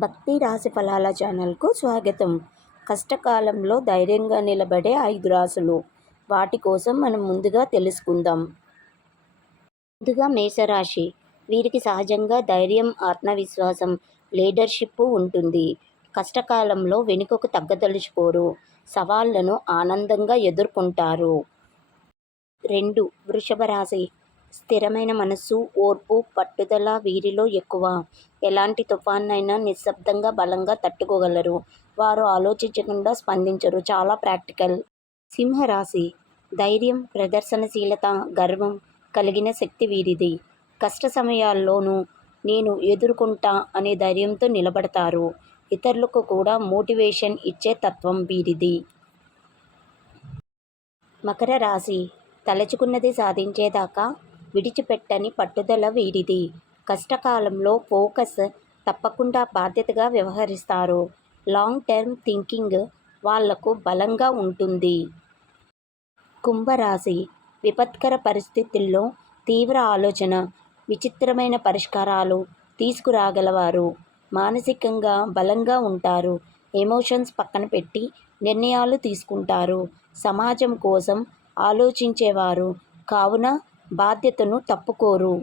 భక్తి రాశి ఫలాల ఛానల్కు స్వాగతం. కష్టకాలంలో ధైర్యంగా నిలబడే ఐదు రాశులు. వాటి కోసం మనం ముందుగా తెలుసుకుందాం. ముందుగా మేషరాశి. వీరికి సహజంగా ధైర్యం ఆత్మవిశ్వాసం లీడర్షిప్ ఉంటుంది. కష్టకాలంలో వెనుకకు తగ్గదలుచుకోరు. సవాళ్ళను ఆనందంగా ఎదుర్కొంటారు. రెండు వృషభ రాశి. స్థిరమైన మనస్సు ఓర్పు పట్టుదల వీరిలో ఎక్కువ. ఎలాంటి తుఫాన్నైనా నిశ్శబ్దంగా బలంగా తట్టుకోగలరు. వారు ఆలోచించకుండా స్పందించరు. చాలా ప్రాక్టికల్. సింహరాశి. ధైర్యం ప్రదర్శనశీలత గర్వం కలిగిన శక్తి వీరిది. కష్ట సమయాల్లోనూ నేను ఎదుర్కొంటా అనే ధైర్యంతో నిలబడతారు. ఇతరులకు కూడా మోటివేషన్ ఇచ్చే తత్వం వీరిది. మకర రాశి. తలచుకున్నది సాధించేదాకా విడిచిపెట్టని పట్టుదల వీరిది. కష్టకాలంలో ఫోకస్ తప్పకుండా బాధ్యతగా వ్యవహరిస్తారు. లాంగ్ టర్మ్ థింకింగ్ వాళ్ళకు బలంగా ఉంటుంది. కుంభరాశి విపత్కర పరిస్థితుల్లో తీవ్ర ఆలోచన విచిత్రమైన పరిష్కారాలు తీసుకురాగలవారు. మానసికంగా బలంగా ఉంటారు. ఎమోషన్స్ పక్కన పెట్టి నిర్ణయాలు తీసుకుంటారు. సమాజం కోసం ఆలోచించేవారు. కావున బాధ్యతను తప్పుకోరు.